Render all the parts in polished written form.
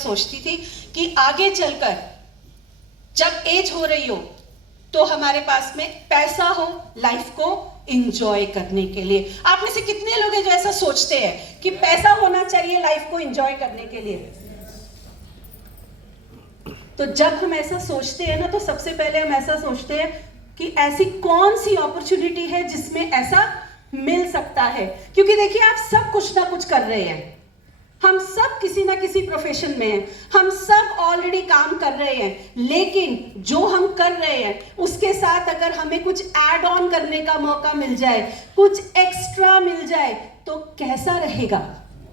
सोचती थी कि आगे चलकर जब एज हो रही हो तो हमारे पास में पैसा हो लाइफ को एंजॉय करने के लिए। आप में से कितने लोग हैं जो ऐसा सोचते हैं कि पैसा होना चाहिए लाइफ को एंजॉय करने के लिए? तो जब हम ऐसा सोचते हैं ना, तो सबसे पहले हम ऐसा सोचते हैं कि ऐसी कौन सी अपॉर्चुनिटी है जिसमें ऐसा मिल सकता है। क्योंकि देखिए, आप सब कुछ ना कुछ कर रहे हैं, हम सब किसी ना किसी प्रोफेशन में हैं, हम सब ऑलरेडी काम कर रहे हैं, लेकिन जो हम कर रहे हैं उसके साथ अगर हमें कुछ ऐड ऑन करने का मौका मिल जाए, कुछ एक्स्ट्रा मिल जाए, तो कैसा रहेगा?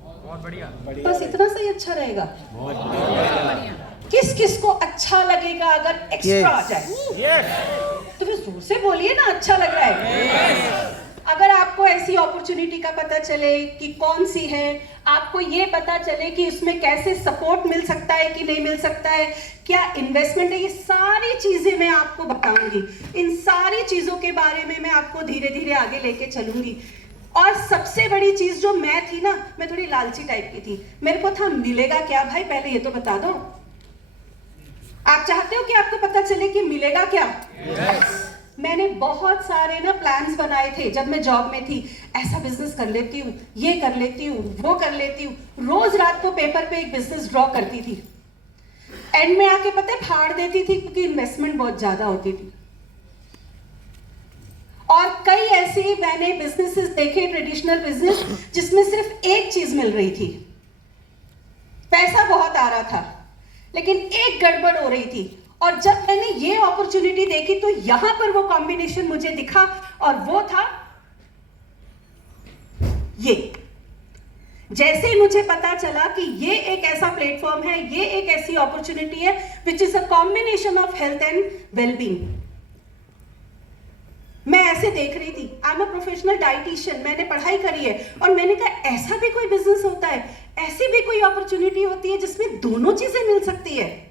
बहुत बढ़िया। बस इतना सा ही अच्छा रहेगा। बहुत बढ़िया। किस किस को अच्छा लगेगा अगर एक्स्ट्रा आ जाए? तो फिर जोर से बोलिए ना, अच्छा लग रहा है। अगर आपको ऐसी अपॉर्चुनिटी का पता चले कि कौन सी है, आपको ये पता चले कि उसमें कैसे सपोर्ट मिल सकता है कि नहीं मिल सकता है, क्या इन्वेस्टमेंट है, ये सारी चीजें मैं आपको बताऊंगी। इन सारी चीजों के बारे में मैं आपको धीरे धीरे आगे लेके चलूंगी। और सबसे बड़ी चीज जो मैं थी ना, मैं थोड़ी लालची टाइप की थी। मेरे को था मिलेगा क्या भाई, पहले ये तो बता दो। आप चाहते हो कि आपको पता चले कि मिलेगा क्या? मैंने बहुत सारे ना प्लान्स बनाए थे जब मैं जॉब में थी। ऐसा बिजनेस कर लेती हूँ, ये कर लेती हूँ, वो कर लेती हूँ। रोज रात को पेपर पे एक बिजनेस ड्रॉ करती थी, एंड में आके पता है फाड़ देती थी, क्योंकि इन्वेस्टमेंट बहुत ज्यादा होती थी। और कई ऐसे मैंने बिजनेसेस देखे, ट्रेडिशनल बिजनेस, जिसमें सिर्फ एक चीज मिल रही थी, पैसा बहुत आ रहा था, लेकिन एक गड़बड़ हो रही थी। और जब मैंने ये अपॉर्चुनिटी देखी तो यहां पर वो कॉम्बिनेशन मुझे दिखा, और वो था ये। जैसे ही मुझे पता चला कि ये एक ऐसा प्लेटफॉर्म है, ये एक ऐसी अपॉर्चुनिटी है which is a combination of health and wellbeing. मैं ऐसे देख रही थी, I am a professional dietitian, मैंने पढ़ाई करी है, और मैंने कहा ऐसा भी कोई बिजनेस होता है, ऐसी भी कोई अपॉर्चुनिटी होती है जिसमें दोनों चीजें मिल सकती है।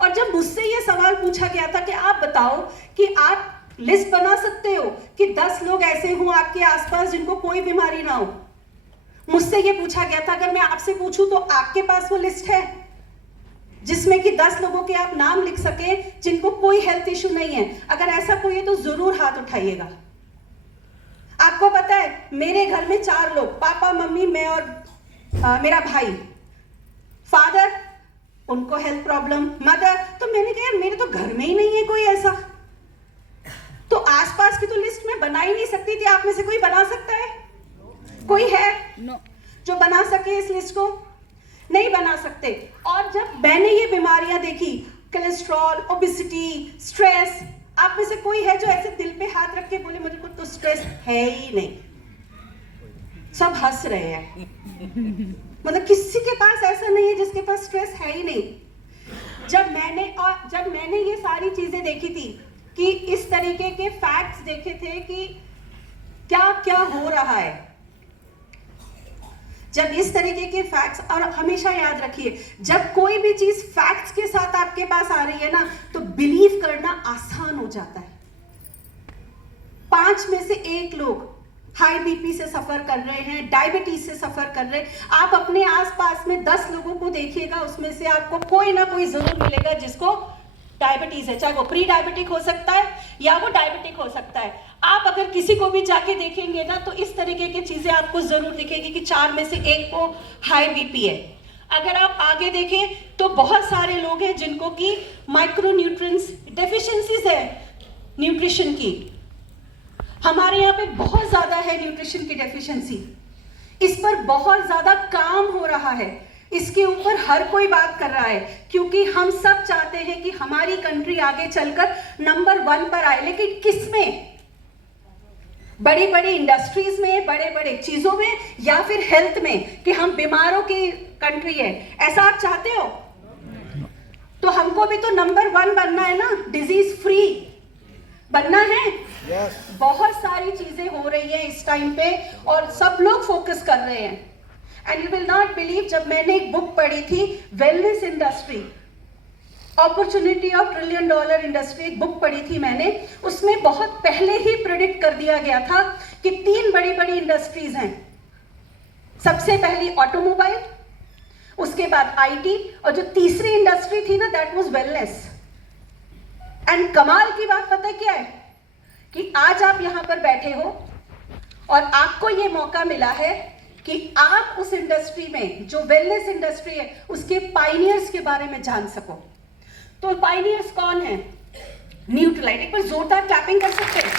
और जब मुझसे ये सवाल पूछा गया था कि आप बताओ कि आप लिस्ट बना सकते हो कि 10 लोग ऐसे हों आपके आसपास जिनको कोई बीमारी ना हो, मुझसे ये पूछा गया था। अगर मैं आपसे पूछूं तो आपके पास वो लिस्ट है जिसमें कि 10 लोगों के आप नाम लिख सके जिनको कोई हेल्थ इशू नहीं है? अगर ऐसा कोई है तो जरूर हाथ उठाइएगा। आपको पता है, मेरे घर में 4 लोग, पापा, मम्मी, मैं और मेरा भाई। फादर, उनको हेल्थ प्रॉब्लम, मदर, तो मैंने कहा मेरे तो घर में ही नहीं है कोई ऐसा। तो आसपास की तो लिस्ट में बना ही नहीं सकती थी। आप में से कोई बना सकता है? कोई है जो बना सके इस लिस्ट को? नहीं बना सकते। और जब मैंने ये बीमारियां देखी, कोलेस्ट्रॉल, ओबेसिटी, स्ट्रेस, आप में से कोई है जो ऐसे दिल पे हाथ रख के बोले मुझे को तो स्ट्रेस है ही नहीं? सब हंस रहे हैं। मतलब किसी के पास ऐसा नहीं है जिसके पास स्ट्रेस है ही नहीं। जब मैंने ये सारी चीजें देखी थी, कि इस तरीके के फैक्ट्स देखे थे कि क्या क्या हो रहा है, जब इस तरीके के फैक्ट्स, और हमेशा याद रखिए, जब कोई भी चीज फैक्ट्स के साथ आपके पास आ रही है ना, तो बिलीव करना आसान हो जाता है। 5 में से 1 लोग हाई बीपी से सफर कर रहे हैं, डायबिटीज से सफर कर रहे हैं। आप अपने आसपास में 10 लोगों को देखिएगा, उसमें से आपको कोई ना कोई जरूर मिलेगा जिसको डायबिटीज है, चाहे वो प्री डायबिटिक हो सकता है या वो डायबिटिक हो सकता है। आप अगर किसी को भी जाके देखेंगे ना, तो इस तरीके की चीजें आपको जरूर दिखेगी कि 4 में से 1 को हाई बीपी है। अगर आप आगे देखें तो बहुत सारे लोग हैं जिनको की माइक्रो न्यूट्रिएंट्स डेफिशिएंसीज है न्यूट्रिशन की। हमारे यहाँ पे बहुत ज्यादा है न्यूट्रिशन की डेफिशिएंसी। इस पर बहुत ज्यादा काम हो रहा है, इसके ऊपर हर कोई बात कर रहा है, क्योंकि हम सब चाहते हैं कि हमारी कंट्री आगे चलकर नंबर 1 पर आए। लेकिन किसमें? बड़ी बड़ी इंडस्ट्रीज में, बड़े बड़े चीजों में, या फिर हेल्थ में, कि हम बीमारों की कंट्री है, ऐसा आप चाहते हो? तो हमको भी तो नंबर 1 बनना है ना, डिजीज फ्री बनना है। बहुत सारी चीजें हो रही है इस टाइम पे, और सब लोग फोकस कर रहे हैं। And you will not believe, जब मैंने एक बुक पढ़ी थी, wellness industry, opportunity of $1 trillion industry, एक बुक पढ़ी थी मैंने, उसमें बहुत पहले ही प्रेडिक्ट कर दिया गया था कि 3 बड़ी बड़ी इंडस्ट्रीज हैं। सबसे पहली ऑटोमोबाइल, उसके बाद आईटी, और जो तीसरी इंडस्ट्री थी ना दैट वाज वेलनेस। एंड कमाल की बात पता है क्या है कि आज आप यहां पर बैठे हो और आपको ये मौका मिला है कि आप उस इंडस्ट्री में, जो वेलनेस इंडस्ट्री है, उसके पायनियर्स के बारे में जान सको। तो पायनियर्स कौन है? न्यूट्रलाइट। एक बार जोरदार क्लैपिंग कर सकते हैं।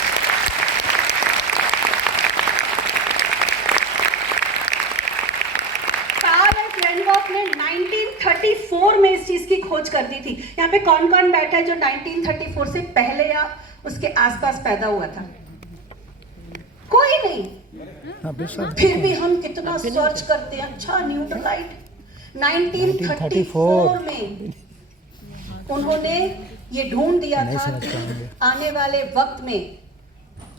कार्ल एफ रेनवॉक ने 1934 में इस चीज की खोज कर दी थी। यहाँ पे कौन कौन बैठा है जो 1934 से पहले या उसके आसपास पैदा हुआ था? कोई नहीं। फिर भी हम कितना सर्च करते हैं। अच्छा, न्यूट्रलाइट 1934 में उन्होंने ये ढूंढ दिया था कि आने वाले वक्त में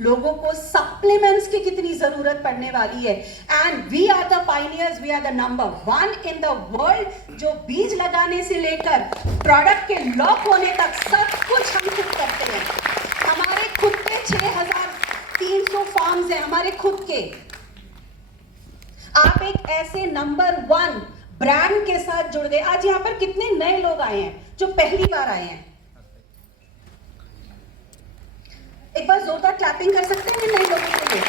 लोगों को सप्लीमेंट्स की कितनी जरूरत पड़ने वाली है। And we are the pioneers, we are the number 1 in the world, जो बीज लगाने से लेकर प्रोडक्ट के लॉक होने तक सब कुछ हम खुद करते हैं। हमारे खुद के 6300 फार्म्स हैं, हमारे खुद के। आप एक ऐसे नंबर 1 ब्रांड के साथ जुड़ गए। आज यहां पर कितने नए लोग आए हैं जो पहली बार आए हैं? एक बार जोरदार क्लैपिंग कर सकते हैं नए लोगों के लिए?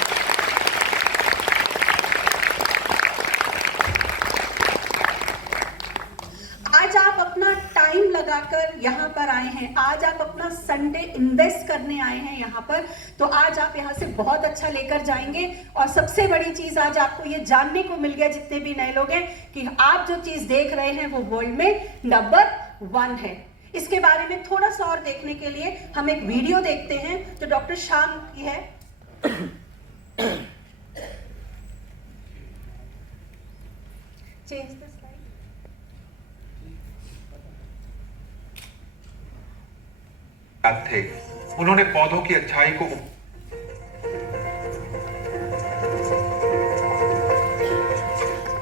आज आप अपना टाइम लगाकर यहां पर आए हैं, आज आप अपना संडे इन्वेस्ट करने आए हैं यहां पर, तो आज आप यहां से बहुत अच्छा लेकर जाएंगे। और सबसे बड़ी चीज आज आपको ये जानने को मिल गया, जितने भी नए लोग हैं, कि आप जो चीज देख रहे हैं वो वर्ल्ड में नंबर 1 है। इसके बारे में थोड़ा सा और देखने के लिए हम एक वीडियो देखते हैं जो डॉक्टर श्याम की है। Change the slide. थे, उन्होंने पौधों की अच्छाई को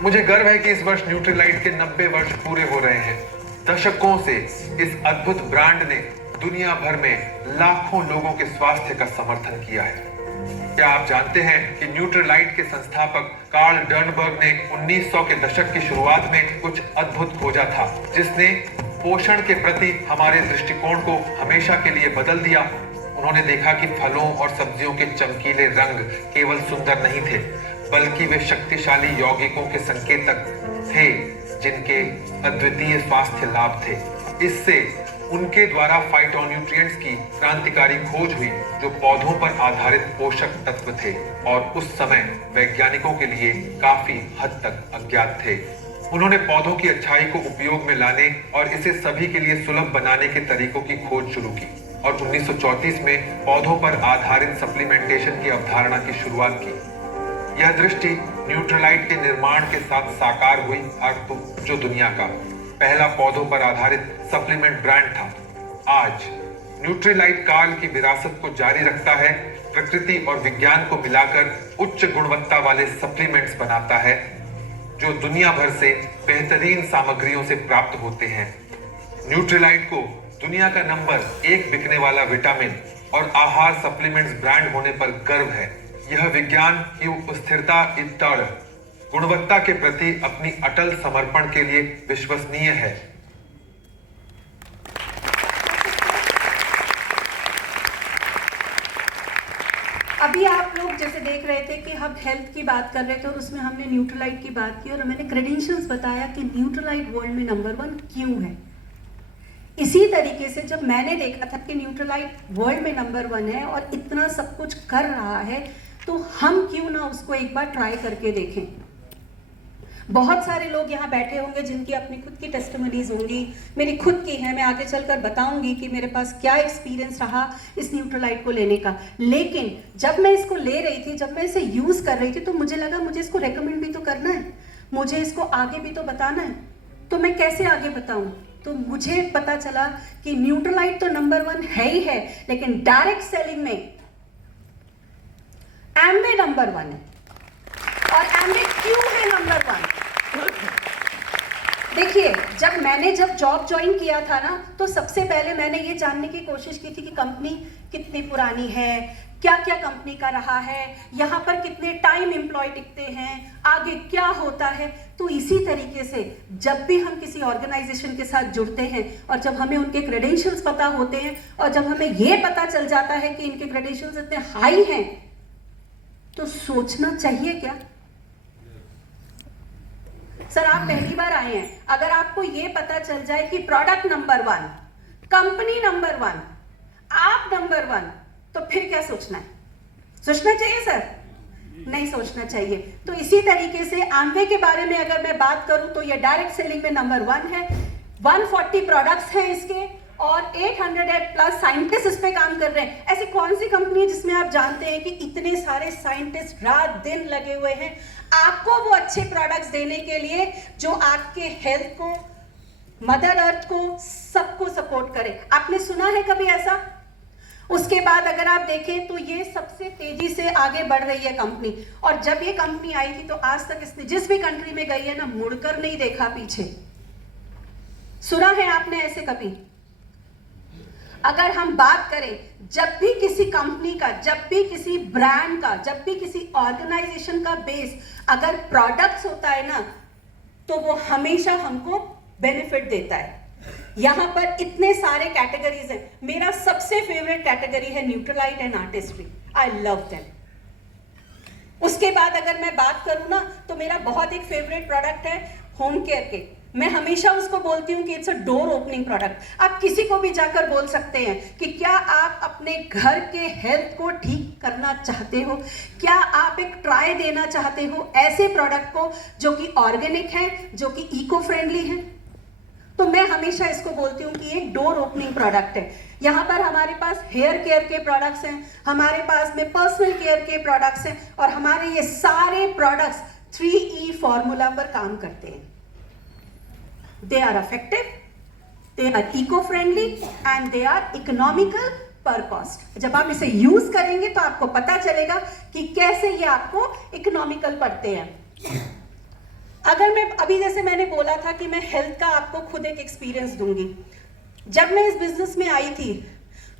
मुझे गर्व है कि इस वर्ष न्यूट्रीलाइट के 90 वर्ष पूरे हो रहे हैं। दशकों से इस अद्भुत ब्रांड ने दुनिया भर में लाखों लोगों के स्वास्थ्य का समर्थन किया है। क्या आप जानते हैं कि न्यूट्रीलाइट के संस्थापक कार्ल डर्नबर्ग ने 1900 के दशक की शुरुआत में कुछ अद्भुत खोजा था, जिसने पोषण के प्रति हमारे दृष्टिकोण को हमेशा के लिए बदल दिया। उन्होंने देखा कि फलों और सब्जियों के चमकीले रंग केवल सुंदर नहीं थे, बल्कि वे शक्तिशाली यौगिकों के संकेतक थे जिनके अद्वितीय स्वास्थ्य लाभ थे। इससे उनके द्वारा फाइटोन्यूट्रिएंट्स की क्रांतिकारी खोज हुई, जो पौधों पर आधारित पोषक तत्व थे और उस समय वैज्ञानिकों के लिए काफी हद तक अज्ञात थे। उन्होंने पौधों की अच्छाई को उपयोग में लाने और इसे सभी के लिए सुलभ बनाने के तरीकों की खोज शुरू की और 1934 में पौधों पर आधारित सप्लीमेंटेशन की अवधारणा की शुरुआत की। यह दृष्टि न्यूट्रीलाइट के निर्माण के साथ साकार हुई और जो दुनिया का पहला पौधों पर आधारित सप्लीमेंट ब्रांड था। आज न्यूट्रीलाइट काल की विरासत को जारी रखता है, प्रकृति और विज्ञान को मिलाकर उच्च गुणवत्ता वाले सप्लीमेंट्स बनाता है जो दुनिया भर से बेहतरीन सामग्रियों से प्राप्त होते हैं। न्यूट्रीलाइट को दुनिया का नंबर 1 बिकने वाला विटामिन और आहार सप्लीमेंट्स ब्रांड होने पर गर्व है। यह विज्ञान की स्थिरता इत्तर गुणवत्ता के प्रति अपनी अटल समर्पण के लिए विश्वसनीय है। अभी आप लोग जैसे देख रहे थे कि हम हेल्थ की बात कर रहे थे और उसमें हमने न्यूट्रीलाइट की बात की और मैंने क्रेडेंशियल्स बताया कि न्यूट्रीलाइट वर्ल्ड में नंबर 1 क्यों है। इसी तरीके से जब मैंने देखा था कि न्यूट्रीलाइट वर्ल्ड में नंबर 1 है और इतना सब कुछ कर रहा है, तो हम क्यों ना उसको एक बार ट्राई करके देखें। बहुत सारे लोग यहाँ बैठे होंगे जिनकी अपनी खुद की टेस्टिमनीज होंगी, मेरी खुद की है, मैं आगे चलकर बताऊंगी कि मेरे पास क्या एक्सपीरियंस रहा इस न्यूट्रीलाइट को लेने का। लेकिन जब मैं इसको ले रही थी, जब मैं इसे यूज कर रही थी, तो मुझे लगा मुझे इसको रेकमेंड भी तो करना है, मुझे इसको आगे भी तो बताना है। तो मैं कैसे आगे बताऊं? तो मुझे पता चला कि न्यूट्रीलाइट तो नंबर 1 है ही है, लेकिन डायरेक्ट सेलिंग में एम्बे नंबर 1 है। और एम्बे क्यों है नंबर 1? देखिए, जब जॉब ज्वाइन किया था ना, तो सबसे पहले मैंने ये जानने की कोशिश की थी कि कंपनी कितनी पुरानी है, क्या क्या कंपनी का रहा है, यहाँ पर कितने टाइम एम्प्लॉय टिकते हैं, आगे क्या होता है। तो इसी तरीके से जब भी हम किसी ऑर्गेनाइजेशन के साथ जुड़ते हैं और जब हमें उनके क्रेडेंशियल्स पता होते हैं और जब हमें ये पता चल जाता है कि इनके क्रेडेंशियल्स इतने हाई हैं, तो सोचना चाहिए क्या। सर आप पहली बार आए हैं, अगर आपको ये पता चल जाए कि प्रोडक्ट नंबर 1, कंपनी नंबर 1, आप नंबर 1, तो फिर क्या सोचना है? सोचना चाहिए सर? नहीं सोचना चाहिए। तो इसी तरीके से एम्वे के बारे में अगर मैं बात करूं तो ये डायरेक्ट सेलिंग में नंबर 1 है। 140 प्रोडक्ट्स हैं इसके और 800 प्लस साइंटिस्ट इस पे काम कर रहे हैं। ऐसी कौन सी कंपनी है जिसमें आप जानते हैं कि इतने सारे साइंटिस्ट रात दिन लगे हुए हैं आपको वो अच्छे प्रोडक्ट्स देने के लिए जो आपके हेल्थ को, मदर अर्थ को, सबको सपोर्ट करे। आपने सुना है कभी ऐसा? उसके बाद अगर आप देखें तो ये सबसे तेजी से आगे बढ़ रही है कंपनी, और जब ये कंपनी आई थी तो आज तक इसने जिस भी कंट्री में गई है ना, मुड़कर नहीं देखा पीछे। सुना है आपने ऐसे कभी? अगर हम बात करें जब भी किसी कंपनी का, जब भी किसी ब्रांड का, जब भी किसी ऑर्गेनाइजेशन का बेस अगर प्रोडक्ट्स होता है ना, तो वो हमेशा हमको बेनिफिट देता है। यहां पर इतने सारे कैटेगरीज हैं। मेरा सबसे फेवरेट कैटेगरी है Nutrilite and artistry. I love them. उसके बाद अगर मैं बात करूं ना, तो मेरा बहुत एक फेवरेट प्रोडक्ट है होम केयर के। मैं हमेशा उसको बोलती हूँ कि it's a door opening product. आप किसी को भी जाकर बोल सकते हैं कि क्या आप अपने घर के हेल्थ को ठीक करना चाहते हो, क्या आप एक ट्राई देना चाहते हो ऐसे प्रोडक्ट को जो कि ऑर्गेनिक है, जो कि इको फ्रेंडली है, तो मैं हमेशा इसको बोलती हूँ कि एक डोर ओपनिंग प्रोडक्ट है। यहाँ पर हमारे पास हेयर केयर के प्रोडक्ट्स हैं, हमारे पास में पर्सनल केयर के प्रोडक्ट्स हैं, और हमारे ये सारे प्रोडक्ट्स 3E फॉर्मूला पर काम करते हैं। They are effective, they are eco-friendly and they are economical per cost. जब आप इसे यूज करेंगे तो आपको पता चलेगा कि कैसे ये आपको इकोनॉमिकल पड़ते हैं। अगर मैं अभी, जैसे मैंने बोला था कि मैं हेल्थ का आपको खुद एक एक्सपीरियंस दूंगी। जब मैं इस बिजनेस में आई थी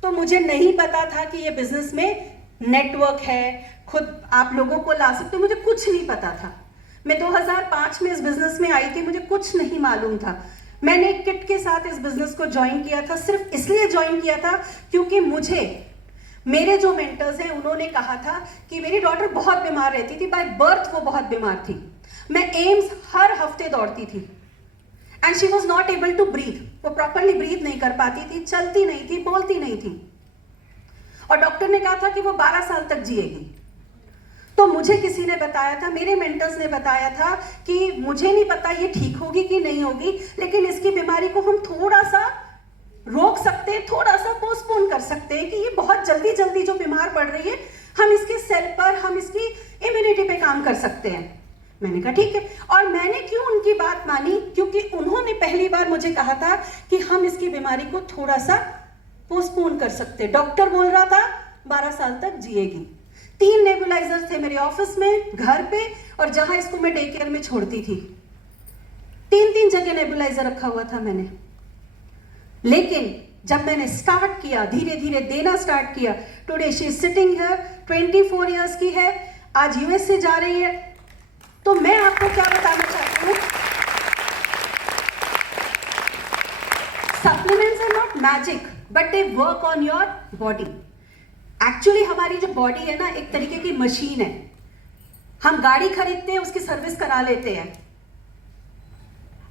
तो मुझे नहीं पता था कि ये बिजनेस में नेटवर्क है, खुद आप लोगों को ला सकते हो, मुझे कुछ नहीं पता था। मैं 2005 में इस बिजनेस में आई थी, मुझे कुछ नहीं मालूम था। मैंने एक किट के साथ इस बिजनेस को ज्वाइन किया था, सिर्फ इसलिए ज्वाइन किया था क्योंकि मुझे मेरे जो मेंटर्स हैं उन्होंने कहा था कि मेरी डॉटर बहुत बीमार रहती थी, बाय बर्थ वो बहुत बीमार थी। मैं एम्स हर हफ्ते दौड़ती थी and she was not able to breathe. वो प्रॉपरली ब्रीथ नहीं कर पाती थी, चलती नहीं थी, बोलती नहीं थी, और डॉक्टर ने कहा था कि वो 12 साल तक जिएगी। तो मुझे किसी ने बताया था, मेरे मेंटर्स ने बताया था कि मुझे नहीं पता ये ठीक होगी कि नहीं होगी, लेकिन इसकी बीमारी को हम थोड़ा सा रोक सकते हैं, थोड़ा सा पोस्टपोन कर सकते हैं कि ये बहुत जल्दी जल्दी जो बीमार पड़ रही है, हम इसके सेल पर, हम इसकी इम्यूनिटी पे काम कर सकते हैं। मैंने कहा ठीक है। और मैंने क्यों उनकी बात मानी? क्योंकि उन्होंने पहली बार मुझे कहा था कि हम इसकी बीमारी को थोड़ा सा पोस्टपोन कर सकते हैं। डॉक्टर बोल रहा था 12 साल तक जिएगी। 3 नेबुलाइजर थे मेरे ऑफिस में, घर पे, और जहां इसको मैं डे केयर में छोड़ती थी, 3 जगह नेबुलाइजर रखा हुआ था मैंने। लेकिन जब मैंने स्टार्ट किया, धीरे धीरे देना स्टार्ट किया, today she is sitting here, 24 years की है, आज यूएस से जा रही है। तो मैं आपको क्या बताना चाहती हूँ, supplements are not magic but they work on your body. Actually हमारी जो बॉडी है ना, एक तरीके की मशीन है। हम गाड़ी खरीदते हैं, उसकी सर्विस करा लेते हैं,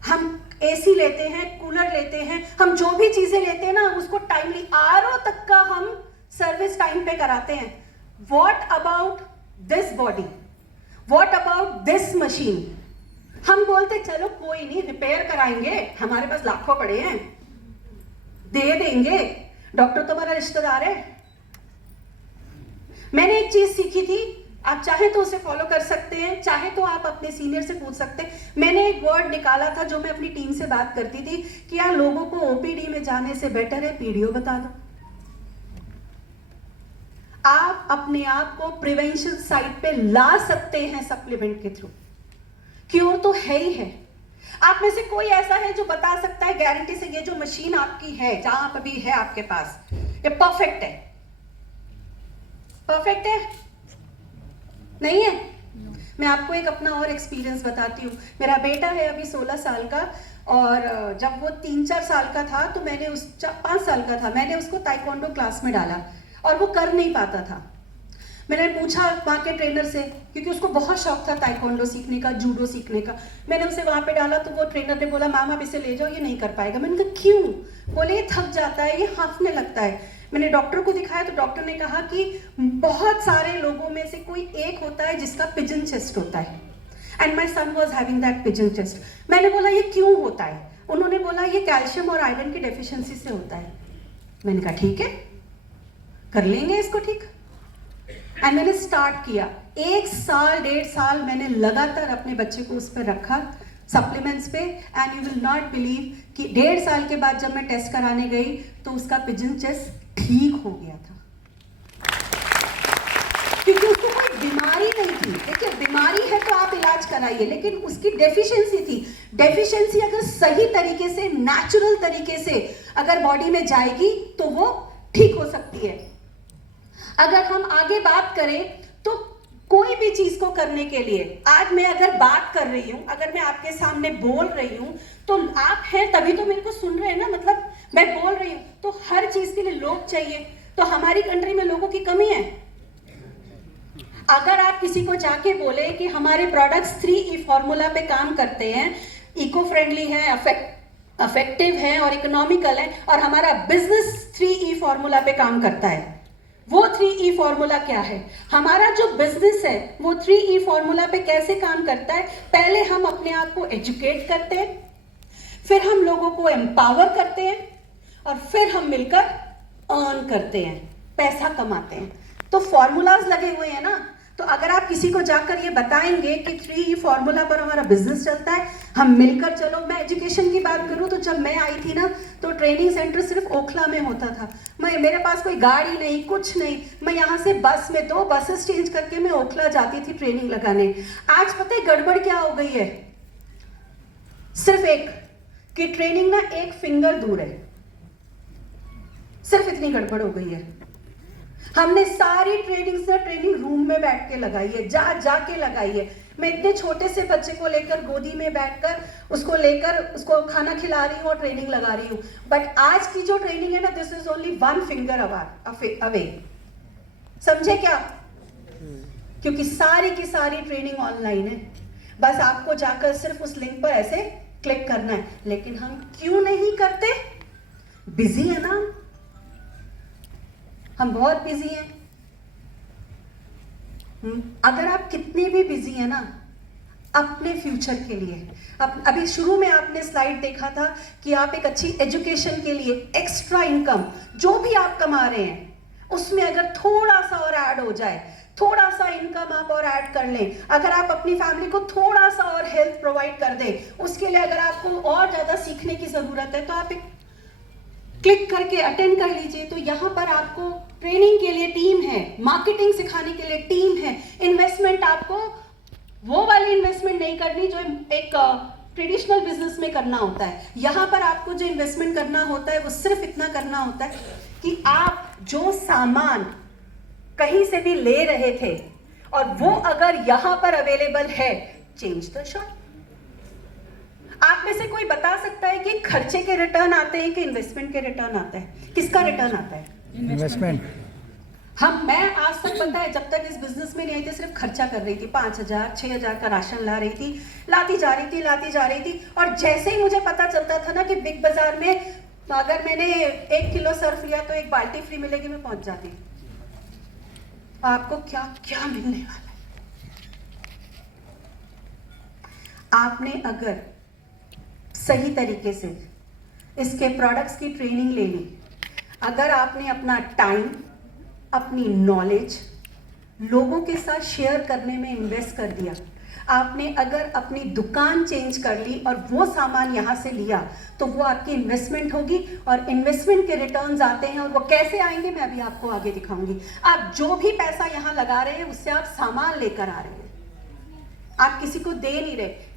हम एसी लेते हैं, कूलर लेते हैं, हम जो भी चीजें लेते हैं ना, उसको टाइमली, आरओ तक का हम सर्विस टाइम पे कराते हैं। What about this body, what about this machine? हम बोलते चलो कोई नहीं, रिपेयर कराएंगे, हमारे पास लाखों पड़े हैं, दे देंगे, डॉक्टर तो हमारा रिश्तेदार है। मैंने एक चीज सीखी थी, आप चाहे तो उसे फॉलो कर सकते हैं, चाहे तो आप अपने सीनियर से पूछ सकते हैं। मैंने एक वर्ड निकाला था जो मैं अपनी टीम से बात करती थी कि यार लोगों को ओपीडी में जाने से बेटर है पीडीओ बता दो। आप अपने आप को प्रिवेंशन साइड पे ला सकते हैं सप्लीमेंट के थ्रू। क्योर तो है ही है। आप में से कोई ऐसा है जो बता सकता है गारंटी से ये जो मशीन आपकी है, जहां पर भी है आपके पास, ये परफेक्ट है? परफेक्ट है? नहीं है? मैं आपको एक अपना और एक्सपीरियंस बताती हूँ। मेरा बेटा है अभी 16 साल का, और जब वो 3-4 साल का था तो मैंने 5 साल का था, मैंने उसको ताइक्वांडो क्लास में डाला और वो कर नहीं पाता था। मैंने पूछा वहाँ के ट्रेनर से, क्योंकि उसको बहुत शौक था ताइक्वांडो सीखने का, जूडो सीखने का। मैंने उसे वहाँ पे डाला तो वो ट्रेनर ने बोला, मैम आप इसे ले जाओ, ये नहीं कर पाएगा। मैंने कहा क्यों? बोले ये थक जाता है, ये हाँफने लगता है। मैंने डॉक्टर को दिखाया तो डॉक्टर ने कहा कि बहुत सारे लोगों में से कोई एक होता है जिसका पिजन चेस्ट होता है, and my son was having that pigeon chest. मैंने बोला ये क्यों होता है? उन्होंने बोला ये कैल्शियम और आयरन की डेफिशिएंसी से होता है। मैंने कहा ठीक है, कर लेंगे इसको ठीक। एंड मैंने स्टार्ट किया। 1 साल 1.5 साल मैंने लगातार अपने बच्चे को उस पर रखा, सप्लीमेंट्स पे, and you will not believe कि 1.5 साल के बाद जब मैं टेस्ट कराने गई तो उसका पिजन चेस्ट ठीक हो गया था, क्योंकि उसको कोई बीमारी नहीं थी। देखिए बीमारी है तो आप इलाज कराइए, लेकिन उसकी डेफिशिएंसी थी। डेफिशिएंसी अगर सही तरीके से, नेचुरल तरीके से अगर बॉडी में जाएगी तो वो ठीक हो सकती है। अगर हम आगे बात करें तो कोई भी चीज को करने के लिए, आज मैं अगर बात कर रही हूं, अगर मैं आपके सामने बोल रही हूं तो आप हैं तभी तो मेरे को सुन रहे हैं ना, मतलब मैं बोल रही हूं तो हर चीज के लिए लोग चाहिए। तो हमारी कंट्री में लोगों की कमी है। अगर आप किसी को जाके बोले कि हमारे प्रोडक्ट्स 3E फॉर्मूला पे काम करते हैं, इको फ्रेंडली है, अफेक्टिव है और इकोनॉमिकल है, और हमारा बिजनेस 3E फॉर्मूला पे काम करता है, वो 3E फॉर्मूला क्या है? हमारा जो बिजनेस है वो 3E फॉर्मूला पे कैसे काम करता है? पहले हम अपने आप को एजुकेट करते हैं, फिर हम लोगों को एम्पावर करते हैं, और फिर हम मिलकर अर्न करते हैं, पैसा कमाते हैं। तो फॉर्मूलाज लगे हुए हैं ना। तो अगर आप किसी को जाकर ये बताएंगे कि 3E फॉर्मूला पर हमारा बिजनेस चलता है, हम मिलकर चलो। मैं एजुकेशन की बात करूं तो जब मैं आई थी ना तो ट्रेनिंग सेंटर सिर्फ ओखला में होता था। मेरे पास कोई गाड़ी नहीं, कुछ नहीं। मैं यहाँ से बस में 2 बसेस चेंज करके मैं ओखला जाती थी ट्रेनिंग लगाने। आज पता है गड़बड़ क्या हो गई है? सिर्फ एक कि ट्रेनिंग ना 1 फिंगर दूर है, सिर्फ इतनी गड़बड़ हो गई है। हमने सारी ट्रेनिंग रूम में बैठ के लगाई है, जाके लगाई है। मैं इतने छोटे से बच्चे को लेकर गोदी में बैठकर उसको खाना खिला रही हूँ और ट्रेनिंग लगा रही हूँ। बट आज की जो ट्रेनिंग है ना, this is only 1 finger away. समझे क्या? क्योंकि सारी की सारी ट्रेनिंग ऑनलाइन है, बस आपको जाकर सिर्फ उस लिंक पर ऐसे क्लिक करना है। लेकिन हम क्यों नहीं करते? बिजी है ना, हम बहुत बिजी हैं। अगर आप कितने भी बिजी हैं ना अपने फ्यूचर के लिए, अभी शुरू में आपने स्लाइड देखा था कि आप एक अच्छी एजुकेशन के लिए एक्स्ट्रा इनकम जो भी आप कमा रहे हैं उसमें अगर थोड़ा सा और ऐड हो जाए, थोड़ा सा इनकम आप और ऐड कर लें, अगर आप अपनी फैमिली को थोड़ा सा और हेल्प प्रोवाइड कर दें, उसके लिए अगर आपको और ज्यादा सीखने की जरूरत है तो आप एक क्लिक करके अटेंड कर लीजिए। तो यहाँ पर आपको ट्रेनिंग के लिए टीम है, मार्केटिंग सिखाने के लिए टीम है। इन्वेस्टमेंट आपको वो वाली इन्वेस्टमेंट नहीं करनी जो एक ट्रेडिशनल बिजनेस में करना होता है। यहाँ पर आपको जो इन्वेस्टमेंट करना होता है वो सिर्फ इतना करना होता है कि आप जो सामान कहीं से भी ले रहे थे और वो अगर यहाँ पर अवेलेबल है, चेंज द शॉट। आप में से कोई बता सकता है कि खर्चे के रिटर्न आते हैं कि इन्वेस्टमेंट के रिटर्न आता है? किसका रिटर्न आता है? इन्वेस्टमेंट। मैं आज तक पता है जब तक इस बिजनेस में नहीं आई थी सिर्फ खर्चा कर रही थी। 5,000 6,000 का राशन ला रही थी, लाती जा रही थी। और जैसे ही मुझे पता चलता था ना कि बिग बाजार में अगर मैंने 1 किलो सर्फ लिया तो 1 बाल्टी फ्री मिलेगी, मैं पहुंच जाती। आपको क्या क्या मिलने वाला है? आपने अगर सही तरीके से इसके प्रोडक्ट्स की ट्रेनिंग ले ली, अगर आपने अपना टाइम, अपनी नॉलेज लोगों के साथ शेयर करने में इन्वेस्ट कर दिया, आपने अगर अपनी दुकान चेंज कर ली और वो सामान यहाँ से लिया, तो वो आपकी इन्वेस्टमेंट होगी। और इन्वेस्टमेंट के रिटर्न्स आते हैं, और वो कैसे आएंगे मैं अभी आपको आगे दिखाऊंगी। आप जो भी पैसा यहाँ लगा रहे हैं उससे आप सामान लेकर आ रहे हैं, आप किसी को दे नहीं रहे।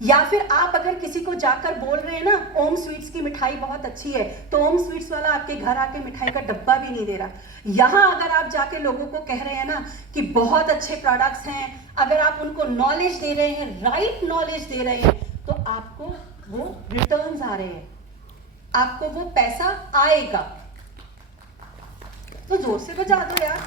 या फिर आप अगर किसी को जाकर बोल रहे हैं ना ओम स्वीट्स की मिठाई बहुत अच्छी है, तो ओम स्वीट्स वाला आपके घर आके मिठाई का डब्बा भी नहीं दे रहा। यहाँ अगर आप जाके लोगों को कह रहे हैं ना कि बहुत अच्छे प्रोडक्ट्स हैं, अगर आप उनको नॉलेज दे रहे हैं, राइट नॉलेज दे रहे हैं, तो आपको वो रिटर्न्स आ रहे हैं, आपको वो पैसा आएगा। तो जोर से बजा दो यार।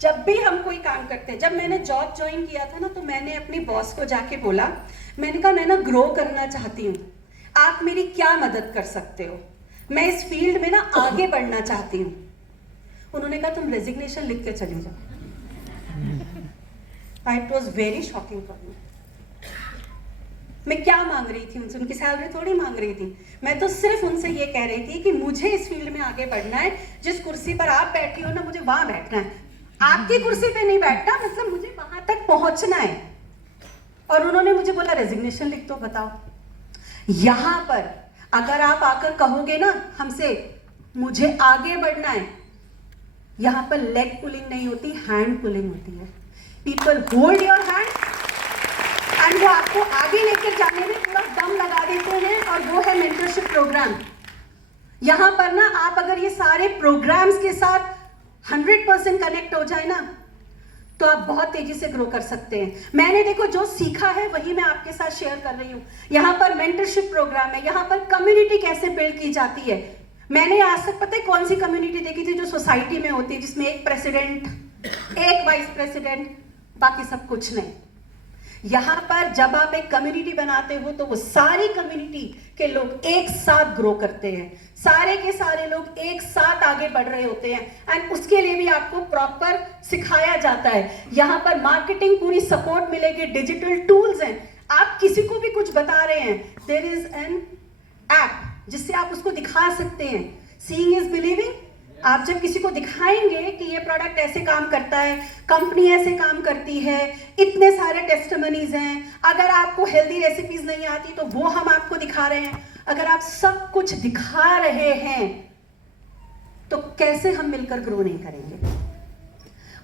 जब भी हम कोई काम करते हैं, जब मैंने जॉब ज्वाइन किया था ना, तो मैंने अपनी बॉस को जाके बोला, मैंने कहा मैं ना ग्रो करना चाहती हूँ, आप मेरी क्या मदद कर सकते हो, मैं इस फील्ड में ना आगे बढ़ना चाहती हूँ। उन्होंने कहा तुम रेजिग्नेशन लिख के चले जाओ। It was very shocking for me. मैं क्या मांग रही थी उनसे, उनकी सैलरी थोड़ी मांग रही थी, मैं तो सिर्फ उनसे ये कह रही थी कि मुझे इस फील्ड में आगे बढ़ना है, जिस कुर्सी पर आप बैठी हो ना मुझे वहां बैठना है, आपकी कुर्सी पे नहीं बैठना, मतलब मुझे वहां तक पहुंचना है। और उन्होंने मुझे बोला रेजिग्नेशन लिख दो। बताओ, यहां पर अगर आप आकर कहोगे ना हमसे मुझे आगे बढ़ना है, यहां पर लेग पुलिंग नहीं होती, हैंड पुलिंग होती है। People hold your hand and वो आपको आगे लेकर जाने में पूरा दम लगा देते हैं, और वो है मेंटरशिप प्रोग्राम। यहां पर ना आप अगर ये सारे प्रोग्राम्स के साथ 100% कनेक्ट हो जाए ना, तो आप बहुत तेजी से ग्रो कर सकते हैं। मैंने देखो जो सीखा है वही मैं आपके साथ शेयर कर रही हूँ। यहाँ पर मेंटरशिप प्रोग्राम है, यहाँ पर कम्युनिटी कैसे बिल्ड की जाती है। मैंने आज तक पता है कौन सी कम्युनिटी देखी थी जो सोसाइटी में होती है, जिसमें एक प्रेसिडेंट, एक वाइस प्रेसिडेंट, बाकी सब कुछ नहीं। यहाँ पर जब आप एक कम्युनिटी बनाते हो तो वो सारी कम्युनिटी के लोग एक साथ ग्रो करते हैं, सारे के सारे लोग एक साथ आगे बढ़ रहे होते हैं, एंड उसके लिए भी आपको प्रॉपर सिखाया जाता है। यहाँ पर मार्केटिंग पूरी सपोर्ट मिलेगी, डिजिटल टूल्स हैं, आप किसी को भी कुछ बता रहे हैं, देयर इज एन ऐप जिससे आप उसको दिखा सकते हैं। Seeing is believing. आप जब किसी को दिखाएंगे कि ये प्रोडक्ट ऐसे काम करता है, कंपनी ऐसे काम करती है, इतने सारे टेस्टिमनीज हैं, अगर आपको हेल्दी रेसिपीज नहीं आती तो वो हम आपको दिखा रहे हैं, अगर आप सब कुछ दिखा रहे हैं तो कैसे हम मिलकर ग्रो नहीं करेंगे।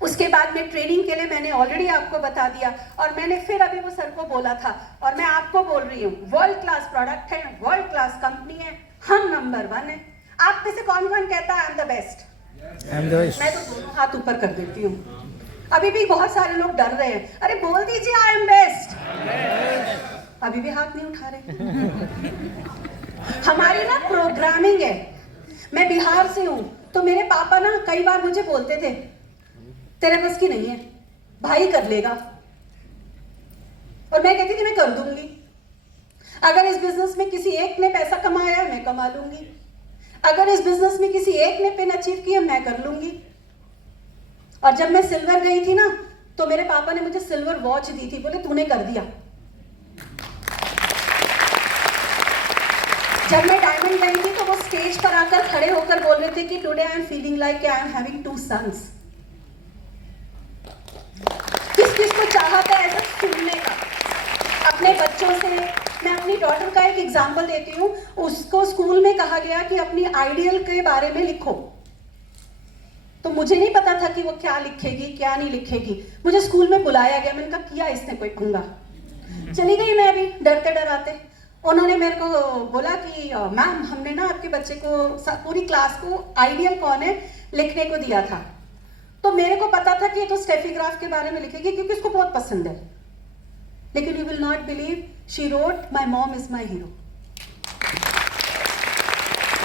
उसके बाद में ट्रेनिंग के लिए मैंने ऑलरेडी आपको बता दिया, और मैंने फिर अभी वो सर को बोला था और मैं आपको बोल रही हूँ, वर्ल्ड क्लास प्रोडक्ट है, वर्ल्ड क्लास कंपनी है, हम नंबर 1 है। आप में से कौन कौन कहता है आई एम द बेस्ट? मैं तो दोनों हाथ ऊपर कर देती हूँ। अभी भी बहुत सारे लोग डर रहे हैं, अरे बोल दीजिए आई एम बेस्ट। अभी भी हाथ नहीं उठा रहे। हमारी ना प्रोग्रामिंग है। मैं बिहार से हूँ, तो मेरे पापा ना कई बार मुझे बोलते थे तेरे बस की नहीं है, भाई कर लेगा, और मैं कहती थी मैं कर दूंगी। अगर इस बिजनेस में किसी एक ने पैसा कमाया है मैं कमा लूंगी, अगर इस बिजनेस में किसी एक ने पिन अचीव किया मैं कर लूंगी। और जब मैं सिल्वर गई थी ना, तो मेरे पापा ने मुझे सिल्वर वॉच दी थी, बोले तूने कर दिया। जब मैं डायमंड गई थी तो वो स्टेज पर आकर खड़े होकर बोल रहे थे कि today I am feeling like I am having 2 sons। किस किस को चाहता है ऐसा सुनने का अपने बच्चों से। मैं अपनी डॉटर का एक एग्जाम्पल देती हूँ, उसको स्कूल में कहा गया कि अपनी आइडियल के बारे में लिखो, तो मुझे नहीं पता था कि वो क्या लिखेगी क्या नहीं लिखेगी। मुझे स्कूल में बुलाया गया, मैंने कहा किया इसने कोई पंगा। चली गई मैं भी डरते डराते। उन्होंने मेरे को बोला कि मैम हमने ना आपके बच्चे को पूरी क्लास को आइडियल कौन है लिखने को दिया था, तो मेरे को पता था कि ये तो स्टेफीग्राफ के बारे में लिखेगी क्योंकि उसको बहुत पसंद है, लेकिन you will not believe she wrote my mom is my hero.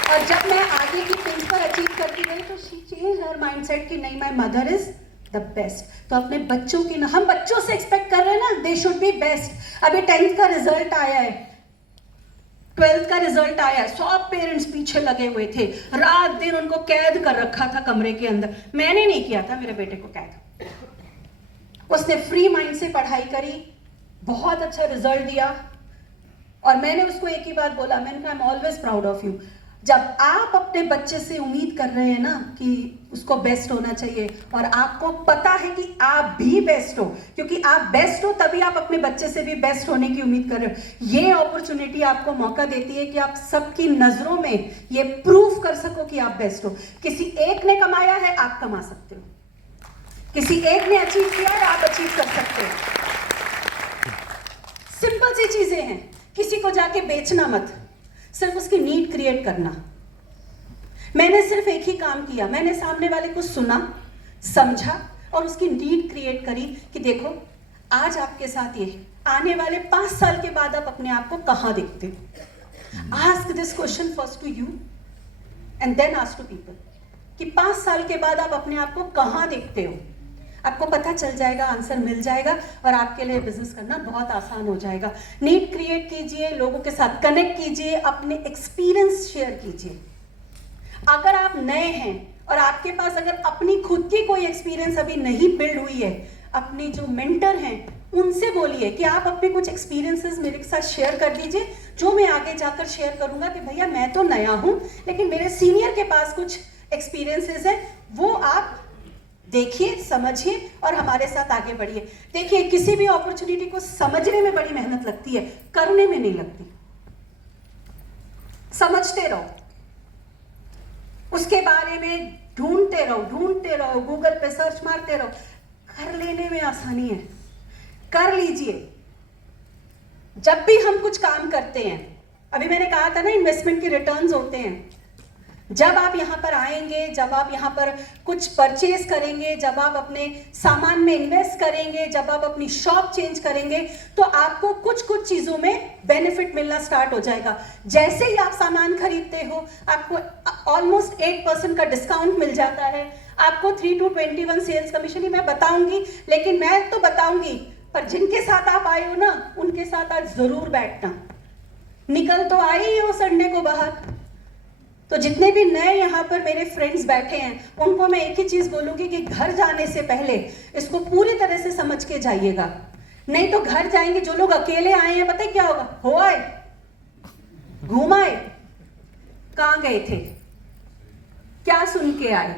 और जब मैं आगे की थिंग्स पर अचीव करती गई तो शी चेंज हर माइंडसेट कि नहीं my mother is the best. तो अपने बच्चों की ना, हम बच्चों से एक्सपेक्ट कर रहे हैं ना दे शुड बी बेस्ट। अभी 10th का रिजल्ट आया है, 12th का रिजल्ट आया, सब पेरेंट्स पीछे लगे हुए थे, रात दिन उनको कैद कर रखा था कमरे के अंदर। मैंने नहीं किया था मेरे बेटे को कैद, उसने फ्री माइंड से पढ़ाई करी, बहुत अच्छा रिजल्ट दिया। और मैंने उसको एक ही बात बोला, मैंने कहा I am always proud of you. जब आप अपने बच्चे से उम्मीद कर रहे हैं ना कि उसको बेस्ट होना चाहिए, और आपको पता है कि आप भी बेस्ट हो, क्योंकि आप बेस्ट हो तभी आप अपने बच्चे से भी बेस्ट होने की उम्मीद कर रहे हो। ये अपॉर्चुनिटी आपको मौका देती है कि आप सबकी नजरों में ये प्रूफ कर सको कि आप बेस्ट हो। किसी एक ने कमाया है, आप कमा सकते हो। किसी एक ने अचीव किया है, आप अचीव कर सकते हो। सिंपल सी चीजें हैं, किसी को जाके बेचना मत, सिर्फ उसकी नीड क्रिएट करना। मैंने सिर्फ एक ही काम किया, मैंने सामने वाले को सुना, समझा और उसकी नीड क्रिएट करी कि देखो आज आपके साथ ये, आने वाले 5 साल के बाद आप अपने आप को कहां देखते हो। Ask this question first to you and then ask to people कि 5 साल के बाद आप अपने आप को कहां देखते हो। आपको पता चल जाएगा, आंसर मिल जाएगा और आपके लिए बिजनेस करना बहुत आसान हो जाएगा। नीड क्रिएट कीजिए, लोगों के साथ कनेक्ट कीजिए, अपने एक्सपीरियंस शेयर कीजिए। अगर आप नए हैं और आपके पास अगर अपनी खुद की कोई एक्सपीरियंस अभी नहीं बिल्ड हुई है, अपने जो मेंटर हैं उनसे बोलिए कि आप अपने कुछ एक्सपीरियंसेस मेरे साथ शेयर कर दीजिए, जो मैं आगे जाकर शेयर करूंगा कि भैया मैं तो नया हूं लेकिन मेरे सीनियर के पास कुछ एक्सपीरियंसेस है, वो आप देखिए, समझिए और हमारे साथ आगे बढ़िए। देखिए किसी भी अपॉर्चुनिटी को समझने में बड़ी मेहनत लगती है, करने में नहीं लगती। समझते रहो, उसके बारे में ढूंढते रहो, गूगल पे सर्च मारते रहो, कर लेने में आसानी है, कर लीजिए। जब भी हम कुछ काम करते हैं, अभी मैंने कहा था ना इन्वेस्टमेंट के रिटर्न्स होते हैं। जब आप यहाँ पर आएंगे, जब आप यहाँ पर कुछ परचेज करेंगे, जब आप अपने सामान में इन्वेस्ट करेंगे, जब आप अपनी शॉप चेंज करेंगे, तो आपको कुछ कुछ चीज़ों में बेनिफिट मिलना स्टार्ट हो जाएगा। जैसे ही आप सामान खरीदते हो, आपको ऑलमोस्ट 8% का डिस्काउंट मिल जाता है। आपको 3 to 21 सेल्स कमीशन ही मैं बताऊंगी, लेकिन मैं तो बताऊंगी, पर जिनके साथ आप आए हो ना, उनके साथ आज जरूर बैठना। निकल तो आए ही हो संडे को बाहर, तो जितने भी नए यहाँ पर मेरे फ्रेंड्स बैठे हैं, उनको मैं एक ही चीज़ बोलूँगी कि घर जाने से पहले इसको पूरी तरह से समझ के जाइएगा। नहीं तो घर जाएंगे, जो लोग अकेले आए हैं, पता है क्या होगा, हो आए, घूम आए, कहाँ गए थे, क्या सुन के आए।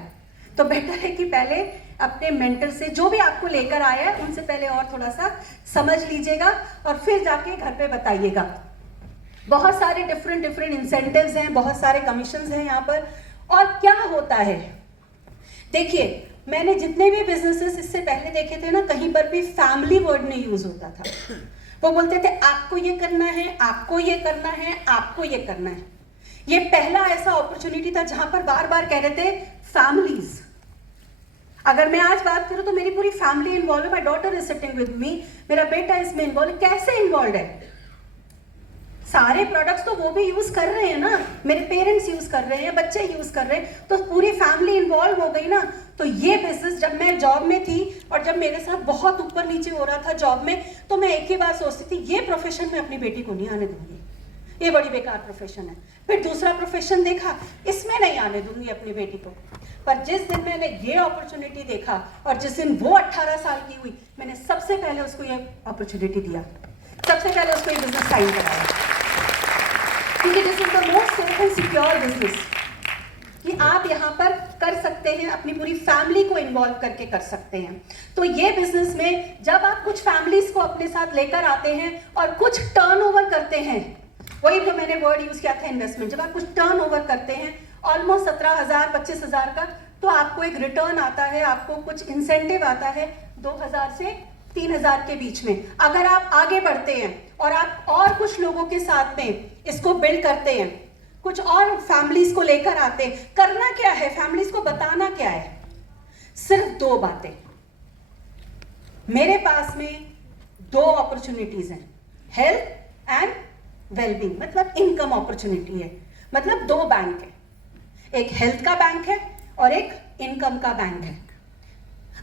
तो बेटर है कि पहले अपने मेंटर से, जो भी आपको लेकर आया है, उनसे पहले और थोड़ा सा समझ लीजिएगा और फिर जाके घर पे बताइएगा। बहुत सारे डिफरेंट इंसेंटिव्स हैं, बहुत सारे कमीशंस हैं यहाँ पर। और क्या होता है, देखिए मैंने जितने भी बिजनेसेस इससे पहले देखे थे ना, कहीं पर भी फैमिली वर्ड नहीं यूज होता था। वो बोलते थे आपको ये करना है, आपको ये करना है, आपको ये करना है। ये पहला ऐसा अपॉर्चुनिटी था जहां पर बार बार कह रहे थे फैमिलीज। अगर मैं आज बात करूं तो मेरी पूरी फैमिली इन्वॉल्व है। My daughter is sitting with me, मेरा बेटा इसमें इन्वॉल्व। कैसे इन्वॉल्व है? सारे प्रोडक्ट्स तो वो भी यूज कर रहे हैं ना, मेरे पेरेंट्स यूज कर रहे हैं, बच्चे यूज कर रहे हैं, तो पूरी फैमिली इन्वॉल्व हो गई ना। तो ये बिजनेस, जब मैं जॉब में थी और जब मेरे साथ बहुत ऊपर नीचे हो रहा था जॉब में, तो मैं एक ही बात सोचती थी, ये प्रोफेशन में अपनी बेटी को नहीं आने दूंगी, ये बड़ी बेकार प्रोफेशन है। फिर दूसरा प्रोफेशन देखा, इसमें नहीं आने दूंगी अपनी बेटी को। पर जिस दिन मैंने ये अपॉर्चुनिटी देखा और जिस दिन वो 18 साल की हुई, मैंने सबसे पहले उसको ये अपॉर्चुनिटी दिया, सबसे पहले उसको ये बिजनेस साइन कराया, क्योंकि this is the most safe and secure business कि आप यहाँ पर कर सकते हैं, अपनी पूरी फैमिली को इन्वॉल्व करके कर सकते हैं। तो ये बिजनेस में जब आप कुछ फैमिलीज को अपने साथ लेकर आते हैं और कुछ टर्नओवर करते हैं, वही तो मैंने वर्ड यूज किया था इन्वेस्टमेंट, जब आप कुछ टर्नओवर करते हैं ऑलमोस्ट 17,000 25,000 का, तो आपको एक रिटर्न आता है, आपको कुछ इंसेंटिव आता है 2,000 से 3,000 के बीच में। अगर आप आगे बढ़ते हैं और आप और कुछ लोगों के साथ में इसको बिल्ड करते हैं, कुछ और फैमिलीज को लेकर आते हैं, करना क्या है, फैमिलीज को बताना क्या है, सिर्फ 2 बातें। मेरे पास में 2 अपॉर्चुनिटीज हैं, हेल्थ एंड वेलबींग, मतलब इनकम अपॉर्चुनिटी है, मतलब 2 बैंक है, एक हेल्थ का बैंक है और एक इनकम का बैंक है।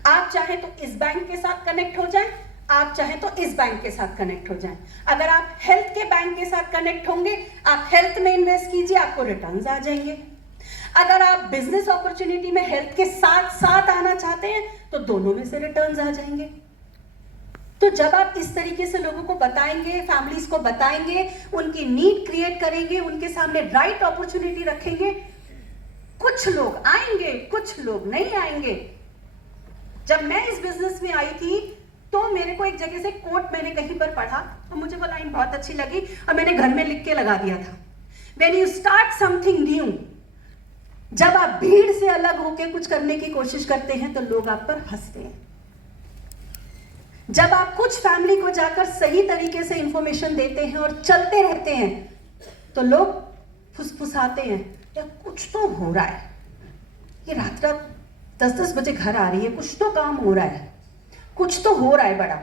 आप चाहें तो इस बैंक के साथ कनेक्ट हो जाएं, आप चाहें तो इस बैंक के साथ कनेक्ट हो जाएं। अगर आप हेल्थ के बैंक के साथ कनेक्ट होंगे, आप हेल्थ में इन्वेस्ट कीजिए, आपको रिटर्न्स आ जाएंगे। अगर आप बिजनेस अपॉर्चुनिटी में हेल्थ के साथ साथ आना चाहते हैं, तो दोनों में से रिटर्न्स आ जाएंगे। तो जब आप इस तरीके से लोगों को बताएंगे, फैमिलीज को बताएंगे, उनकी नीड क्रिएट करेंगे, उनके सामने राइट अपॉर्चुनिटी रखेंगे, कुछ लोग आएंगे, कुछ लोग नहीं आएंगे। जब मैं इस बिजनेस में आई थी, तो मेरे को एक जगह से कोट मैंने कहीं पर पढ़ा, तो मुझे वो लाइन बहुत अच्छी लगी और मैंने घर में लिख के लगा दिया था, When you start something new, जब आप भीड़ से अलग होकर कुछ करने की कोशिश करते हैं तो लोग आप पर हंसते हैं। जब आप कुछ फैमिली को जाकर सही तरीके से इंफॉर्मेशन देते हैं और चलते रहते हैं तो लोग फुसफुसाते हैं, या कुछ तो हो रहा है, ये रात 10-10 बजे घर आ रही है, कुछ तो काम हो रहा है, कुछ तो हो रहा है बड़ा।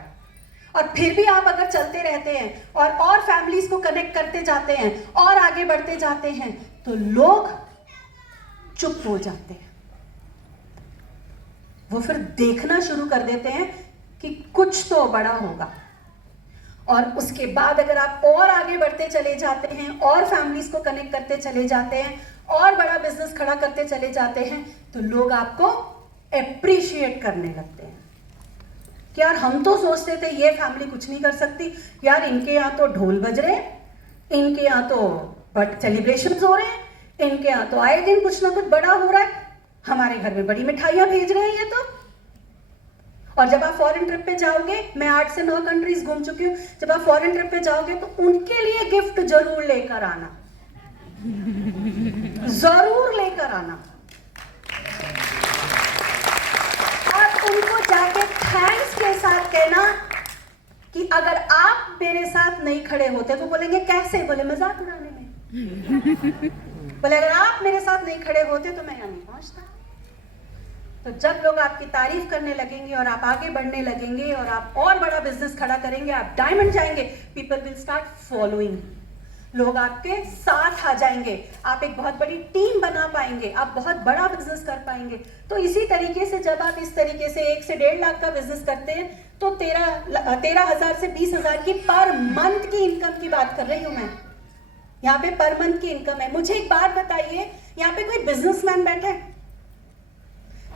और फिर भी आप अगर चलते रहते हैं और फैमिलीज को कनेक्ट करते जाते हैं और आगे बढ़ते जाते हैं तो लोग चुप हो जाते हैं। वो फिर देखना शुरू कर देते हैं कि कुछ तो बड़ा होगा। और उसके बाद अगर आप और आगे बढ़ते चले जाते हैं और फैमिलीज को कनेक्ट करते चले जाते हैं और बड़ा बिजनेस खड़ा करते चले जाते हैं तो लोग आपको एप्रिशिएट करने लगते हैं कि यार हम तो सोचते थे ये फैमिली कुछ नहीं कर सकती, यार इनके यहाँ तो ढोल बज रहे हैं, इनके यहाँ तो सेलिब्रेशंस हो रहे हैं, इनके यहाँ तो आए दिन कुछ ना कुछ बड़ा हो रहा है, हमारे घर में बड़ी मिठाइयां भेज रहे हैं ये तो। और जब आप फॉरेन ट्रिप पे जाओगे, मैं 8 से 9 कंट्रीज घूम चुकी हूँ, जब आप फॉरेन ट्रिप पे जाओगे तो उनके लिए गिफ्ट जरूर लेकर आना, जरूर लेकर आना, और उनको जाके थैंक्स के साथ कहना कि अगर आप मेरे साथ नहीं खड़े होते तो बोलेंगे कैसे, बोले मजाक उड़ाने में, बोले अगर आप मेरे साथ नहीं खड़े होते तो मैं यहाँ नहीं पहुंचता। तो जब लोग आपकी तारीफ करने लगेंगे और आप आगे बढ़ने लगेंगे और आप और बड़ा बिजनेस खड़ा करेंगे, आप डायमंड जाएंगे, पीपल विल स्टार्ट फॉलोइंग, लोग आपके साथ आ जाएंगे, आप एक बहुत बड़ी टीम बना पाएंगे, आप बहुत बड़ा बिजनेस कर पाएंगे। तो इसी तरीके से जब आप इस तरीके से 1 से 1.5 लाख का बिजनेस करते हैं तो 13,000 से 20,000 की पर मंथ की इनकम की बात कर रही हूं मैं। यहाँ पे पर मंथ की इनकम है। मुझे एक बात बताइए, यहाँ पे कोई बिजनेसमैन बैठा है?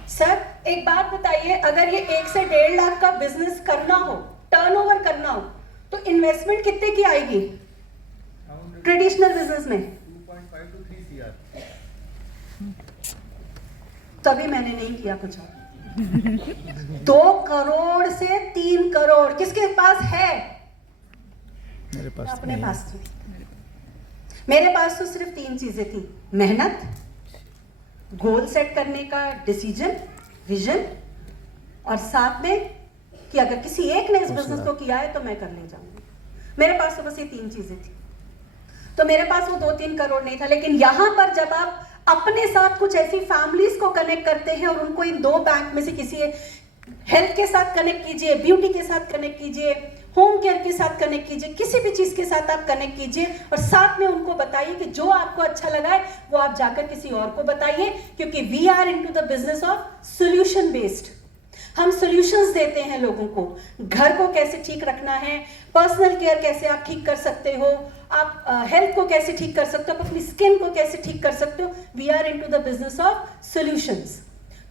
सर एक बात बताइए, अगर ये 1 से 1.5 लाख का बिजनेस करना हो, टर्नओवर करना हो, तो इन्वेस्टमेंट कितने की आएगी ट्रेडिशनल बिजनेस में? 2.5 to 3 CR। तभी मैंने नहीं किया कुछ और। 2 करोड़ से 3 करोड़ किसके पास है? मेरे पास अपने पास तो मेरे पास तो सिर्फ 3 चीजें थी, मेहनत, गोल सेट करने का डिसीजन, विजन, और साथ में कि अगर किसी एक ने इस बिजनेस को किया है तो मैं कर ले जाऊंगी। मेरे पास तो बस ये 3 चीजें थी। तो मेरे पास वो 2-3 करोड़ नहीं था, लेकिन यहां पर जब आप अपने साथ कुछ ऐसी फैमिलीज को कनेक्ट करते हैं और उनको इन 2 बैंक में से किसी हेल्थ के साथ कनेक्ट कीजिए, ब्यूटी के साथ कनेक्ट कीजिए, होम केयर के साथ कनेक्ट कीजिए, किसी भी चीज के साथ आप कनेक्ट कीजिए और साथ में उनको बताइए कि जो आपको अच्छा लगा है वो आप जाकर किसी और को बताइए, क्योंकि we are into the business of solution based. हम सॉल्यूशंस देते हैं लोगों को, घर को कैसे ठीक रखना है, पर्सनल केयर कैसे आप ठीक कर सकते हो, आप हेल्थ को कैसे ठीक कर सकते हो, आप अपनी स्किन को कैसे ठीक कर सकते हो। We are into the business of solutions.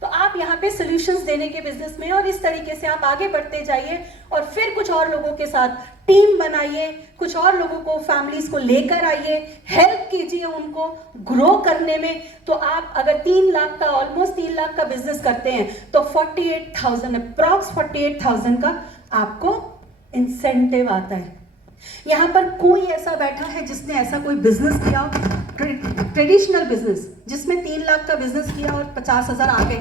तो आप यहाँ पे सॉल्यूशंस देने के बिजनेस में, और इस तरीके से आप आगे बढ़ते जाइए और फिर कुछ और लोगों के साथ टीम बनाइए, कुछ और लोगों को, फैमिलीज को लेकर आइए, हेल्प कीजिए उनको ग्रो करने में। तो आप अगर 3 लाख का, ऑलमोस्ट 3 लाख का बिजनेस करते हैं तो 48,000, अप्रॉक्स 48,000 का आपको इंसेंटिव आता है। यहाँ पर कोई ऐसा बैठा है जिसने ऐसा कोई बिजनेस किया हो, ट्रेडिशनल बिजनेस जिसमें 3 लाख का बिजनेस किया और 50,000 आ गए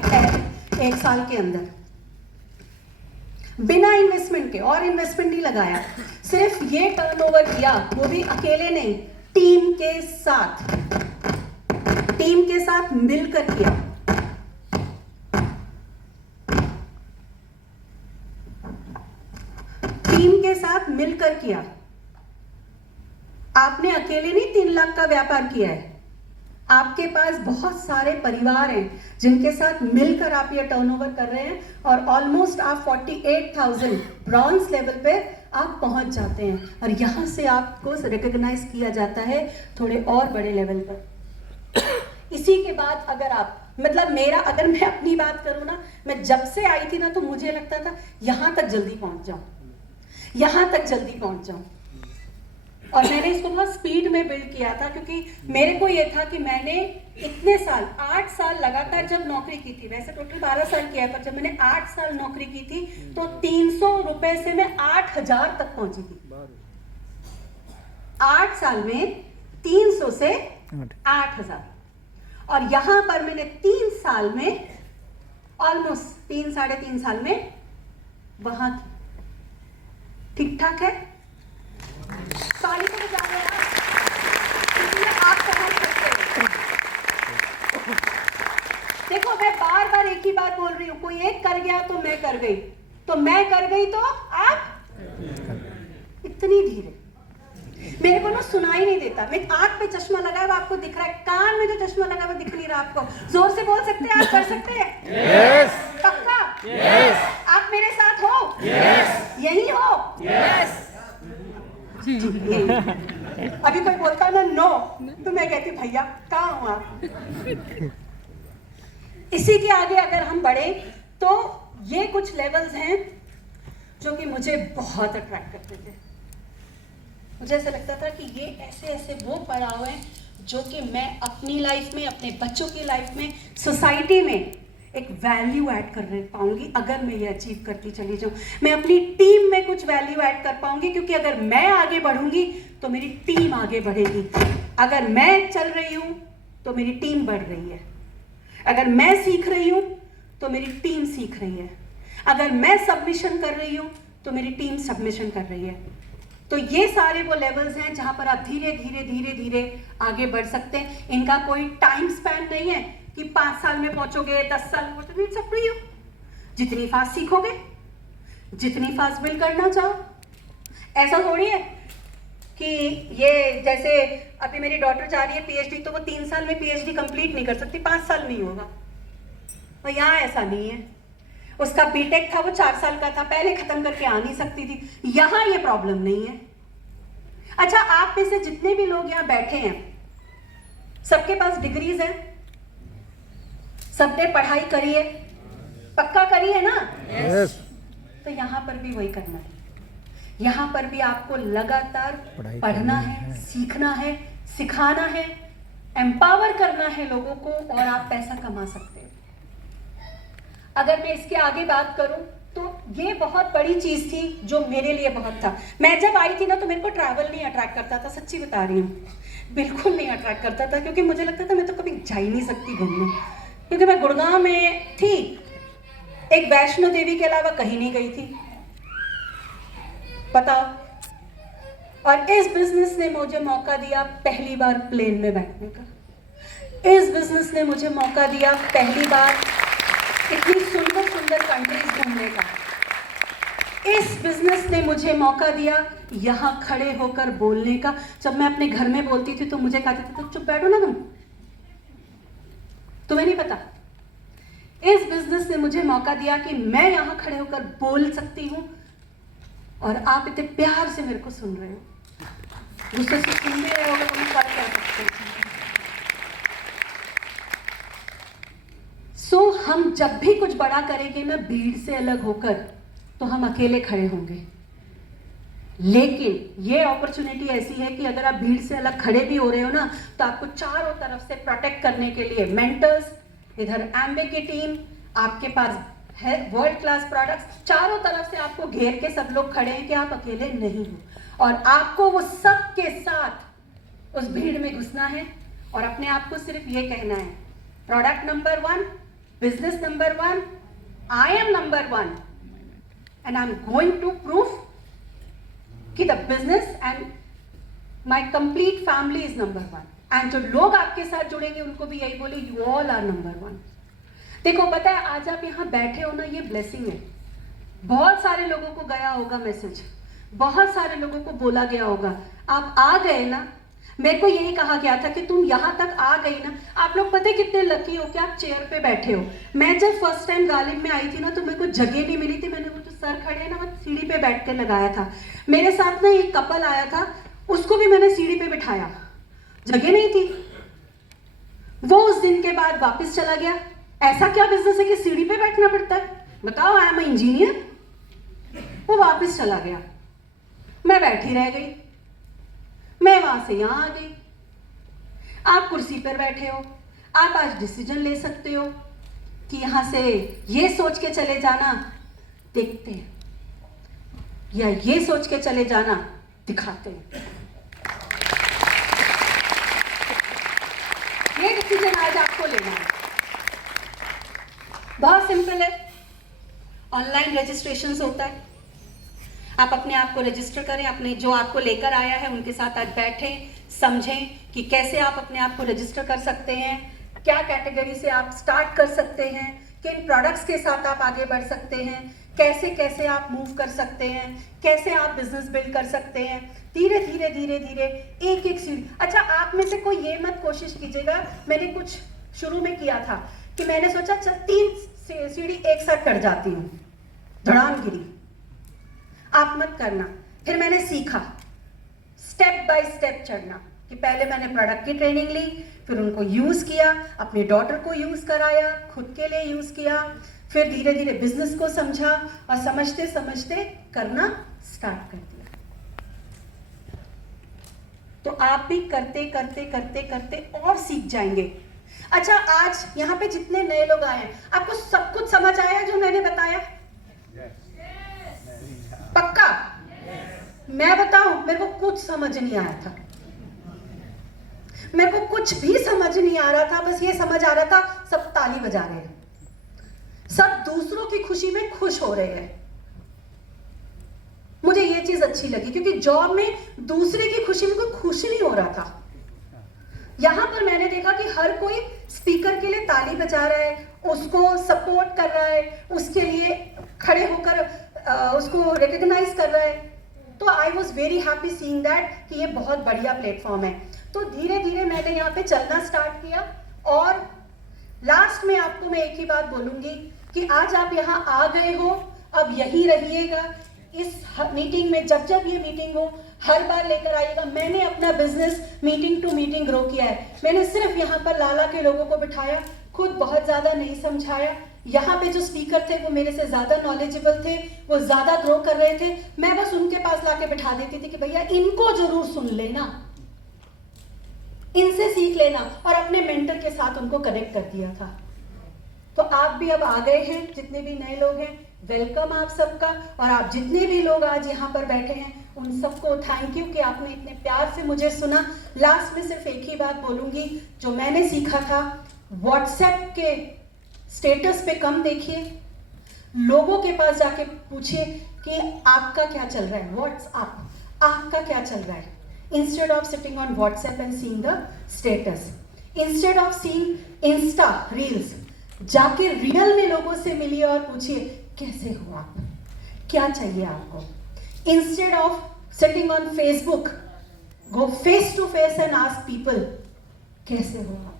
1 साल के अंदर, बिना इन्वेस्टमेंट के, और इन्वेस्टमेंट नहीं लगाया, सिर्फ ये टर्नओवर किया, वो भी अकेले नहीं, टीम के साथ मिलकर किया। टीम के साथ मिलकर किया। आपने अकेले नहीं 3 लाख का व्यापार किया है, आपके पास बहुत सारे परिवार हैं जिनके साथ मिलकर आप ये टर्नओवर कर रहे हैं, और ऑलमोस्ट आप 48,000 ब्रॉन्ज लेवल पे आप पहुंच जाते हैं, और यहां से आपको रिकॉग्नाइज किया जाता है थोड़े और बड़े लेवल पर। इसी के बाद अगर आप, मतलब मेरा, अगर मैं अपनी बात करूं ना, मैं जब से आई थी ना तो मुझे लगता था यहां तक जल्दी पहुंच जाऊं, यहां तक जल्दी पहुंच जाऊं। और मैंने इसको बहुत स्पीड में बिल्ड किया था, क्योंकि मेरे को ये था कि मैंने इतने साल, 8 साल लगातार जब नौकरी की थी, वैसे टोटल 12 साल किया, पर जब मैंने 8 साल नौकरी की थी तो 300 रुपए से मैं 8,000 तक पहुंची थी। 8 साल में 300 से 8,000। और यहां पर मैंने 3 साल में, ऑलमोस्ट 3 साढ़े 3 साल में वहां की। ठीक ठाक है? ताली को बजा दो यार, इसलिए आप पहुंच सकते हो। देखो मैं बार बार एक ही बात बोल रही हूं, कोई एक कर गया तो मैं कर गई, तो मैं कर गई तो आप इतनी धीरे। मेरे को ना सुनाई नहीं देता, मैं आंख पे चश्मा लगा हुआ आपको दिख रहा है, कान में जो चश्मा लगा हुआ दिख नहीं रहा आपको। जोर से बोल सकते हैं आप? कर सकते हैं? यस पक्का? यस आप मेरे साथ हो? यस यही हो? यस यही। अभी कोई बोलता ना नो, तो मैं कहती भैया कहाँ हो आप? इसी के आगे अगर हम बढ़े तो ये कुछ लेवल्स हैं जो कि मुझे बहुत अट्रैक्ट करते थे। मुझे ऐसा लगता था कि ये ऐसे ऐसे वो पड़ाव हैं जो कि मैं अपनी लाइफ में, अपने बच्चों की लाइफ में, सोसाइटी में एक वैल्यू ऐड कर पाऊंगी अगर मैं ये अचीव करती चली जाऊं। मैं अपनी टीम में कुछ वैल्यू ऐड कर पाऊंगी, क्योंकि अगर मैं आगे बढ़ूंगी तो मेरी टीम आगे बढ़ेगी। अगर मैं चल रही हूं तो मेरी टीम बढ़ रही है। अगर मैं सीख रही हूं तो मेरी टीम सीख रही है। अगर मैं सबमिशन कर रही हूं तो मेरी टीम सबमिशन कर रही है। तो ये सारे वो लेवल्स हैं जहां पर आप धीरे धीरे धीरे धीरे आगे बढ़ सकते हैं। इनका कोई टाइम स्पैन नहीं है कि 5 साल में पहुंचोगे, 10 साल में पहुंचोगे। It's up to you. जितनी फास्ट सीखोगे, जितनी फास्ट बिल्ड करना चाहो। ऐसा थोड़ी है कि ये जैसे अभी मेरी डॉटर चाह रही है पीएचडी, तो वो 3 साल में पीएचडी कंप्लीट नहीं कर सकती, 5 साल में ही होगा। और यहाँ ऐसा नहीं है। उसका बीटेक था वो 4 साल का था, पहले खत्म करके आ नहीं सकती थी। यहाँ ये प्रॉब्लम नहीं है। अच्छा, आप में से जितने भी लोग यहाँ बैठे हैं, सबके पास डिग्रीज हैं? सबने पढ़ाई करी है? पक्का करी है ना? यस तो यहाँ पर भी वही करना है। यहाँ पर भी आपको लगातार पढ़ाई पढ़ना करनी है, है। सीखना है, सिखाना है, एम्पावर करना है लोगों को, और आप पैसा कमा सकते हो। अगर मैं इसके आगे बात करूं तो ये बहुत बड़ी चीज थी जो मेरे लिए बहुत था। मैं जब आई थी ना तो मेरे को ट्रैवल नहीं अट्रैक्ट करता था, सच्ची बता रही हूँ, बिल्कुल नहीं अट्रैक्ट करता था। क्योंकि मुझे लगता था मैं तो कभी जा ही नहीं सकती घूमने, क्योंकि मैं गुड़गांव में थी, एक वैष्णो देवी के अलावा कहीं नहीं गई थी। बताओ। और इस बिजनेस ने मुझे मौका दिया पहली बार प्लेन में बैठने का। इस बिजनेस ने मुझे मौका दिया पहली बार इतनी सुंदर सुंदर कंट्रीज घूमने का। इस बिजनेस ने मुझे मौका दिया यहाँ खड़े होकर बोलने का। जब मैं अपने घर में बोलती थी तो मुझे कहते थे तो चुप बैठो ना, तुम्हें नहीं पता। इस बिजनेस ने मुझे मौका दिया कि मैं यहाँ खड़े होकर बोल सकती हूँ, और आप इतने प्यार से मेरे को सुन रहे हो। गुस्से से सुन भी रहे हो तो मैं क्या कर सकती हूँ। सो हम जब भी कुछ बड़ा करेंगे ना भीड़ से अलग होकर, तो हम अकेले खड़े होंगे। लेकिन ये अपॉर्चुनिटी ऐसी है कि अगर आप भीड़ से अलग खड़े भी हो रहे हो ना, तो आपको चारों तरफ से प्रोटेक्ट करने के लिए मेंटर्स, इधर एम्बे की टीम, आपके पास है वर्ल्ड क्लास प्रोडक्ट्स, चारों तरफ से आपको घेर के सब लोग खड़े हैं कि आप अकेले नहीं हो। और आपको वो सब के साथ उस भीड़ में घुसना है और अपने आप को सिर्फ ये कहना है, product number 1, business number 1, I am number 1, and I'm going to prove कि the business and my complete family is number 1, and जो लोग आपके साथ जुड़ेंगे उनको भी यही बोले, you all are number 1। देखो पता है, आज आप यहाँ बैठे हो ना, ये ब्लेसिंग है। बहुत सारे लोगों को गया होगा मैसेज, बहुत सारे लोगों को बोला गया होगा, आप आ गए ना। मेरे को यही कहा गया था कि तुम यहाँ तक आ गई ना। आप लोग पता है कितने लकी हो कि आप चेयर पे बैठे हो। मैं जब फर्स्ट टाइम गालिब में आई थी ना, तो मेरे को जगह नहीं मिली थी। मैंने वो जो सर खड़े हैं ना, वो सीढ़ी पे बैठ के लगाया था। मेरे साथ ना एक कपल आया था, उसको भी मैंने सीढ़ी पे बिठाया, जगह नहीं थी। वो उस दिन के बाद वापस चला गया। ऐसा क्या बिजनेस है कि सीढ़ी पे बैठना पड़ता है? बताओ, आई एम इंजीनियर। वो वापस चला गया, मैं बैठी रह गई। मैं वहां से यहां आ गई। आप कुर्सी पर बैठे हो, आप आज डिसीजन ले सकते हो कि यहां से ये सोच के चले जाना देखते हैं, या ये सोच के चले जाना दिखाते हैं। ये डिसीजन आज आप आपको लेना है। बहुत सिंपल है, ऑनलाइन रजिस्ट्रेशन होता है। आप अपने आप को रजिस्टर करें, अपने जो आपको लेकर आया है उनके साथ आज बैठें, समझें कि कैसे आप अपने आप को रजिस्टर कर सकते हैं, क्या कैटेगरी से आप स्टार्ट कर सकते हैं, किन प्रोडक्ट्स के साथ आप आगे बढ़ सकते हैं, कैसे कैसे आप मूव कर सकते हैं, कैसे आप बिजनेस बिल्ड कर सकते हैं। धीरे धीरे धीरे धीरे एक एक सीढ़ी। अच्छा, आप में से कोई ये मत कोशिश कीजिएगा, मैंने कुछ शुरू में किया था कि मैंने सोचा चल 3 सीढ़ी एक साथ चढ़ जाती हूँ, धड़ाम गिरी। आप मत करना। फिर मैंने सीखा स्टेप बाय स्टेप चढ़ना कि पहले मैंने प्रोडक्ट की ट्रेनिंग ली, फिर उनको यूज किया, अपने डॉटर को यूज कराया, खुद के लिए यूज किया, फिर धीरे धीरे बिजनेस को समझा और समझते समझते करना स्टार्ट कर दिया। तो आप भी करते करते करते करते और सीख जाएंगे। अच्छा, आज यहाँ पे जितने नए लोग आए हैं, आपको सब कुछ समझ आया जो मैंने बताया? पक्का? मैं बताऊं, मेरे को कुछ समझ नहीं आया था, मेरे को कुछ भी समझ नहीं आ रहा था। बस ये समझ आ रहा था सब ताली बजा रहे हैं, सब दूसरों की खुशी में खुश हो रहे हैं। मुझे ये चीज अच्छी लगी क्योंकि जॉब में दूसरे की खुशी में कोई खुश नहीं हो रहा था। यहां पर मैंने देखा कि हर कोई स्पीकर के लिए ताली बजा रहा है, उसको सपोर्ट कर रहा है, उसके लिए खड़े होकर उसको रिकॉग्नाइज कर रहा है। तो I was very happy seeing that कि ये बहुत बढ़िया प्लेटफॉर्म है। तो धीरे धीरे मैंने यहाँ पे चलना स्टार्ट किया और लास्ट में आपको मैं एक ही बात बोलूंगी कि आज आप यहाँ आ गए हो, अब यही रहिएगा। इस मीटिंग में जब जब ये मीटिंग हो हर बार लेकर आइएगा। मैंने अपना business meeting to meeting grow किया है। मैंने सिर्फ यहाँ पर लाला के लोगों को बिठाया, खुद बहुत ज्यादा नहीं समझाया। यहाँ पे जो स्पीकर थे वो मेरे से ज्यादा नॉलेजेबल थे, वो ज्यादा ग्रो कर रहे थे। मैं बस उनके पास लाके बिठा देती थी कि भैया इनको जरूर सुन लेना, इनसे सीख लेना, और अपने मेंटर के साथ उनको कनेक्ट कर दिया था। तो आप भी अब आ गए हैं, जितने भी नए लोग हैं वेलकम आप सबका। और आप जितने भी लोग आज यहाँ पर बैठे हैं उन सबको थैंक यू कि आपने इतने प्यार से मुझे सुना। लास्ट में सिर्फ एक ही बात बोलूंगी, जो मैंने सीखा था, व्हाट्सएप के स्टेटस पे कम देखिए, लोगों के पास जाके पूछिए कि आपका क्या चल रहा है, व्हाट्सएप आपका क्या चल रहा है, instead of sitting on WhatsApp and seeing the status, instead of seeing Insta reels, जाके रियल में लोगों से मिलिए और पूछिए कैसे हो आप, क्या चाहिए आपको। Instead of sitting on Facebook, go face to face and ask people कैसे हो आप।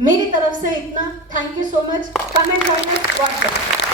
मेरी तरफ से इतना, thank you so much, come and join us, God bless.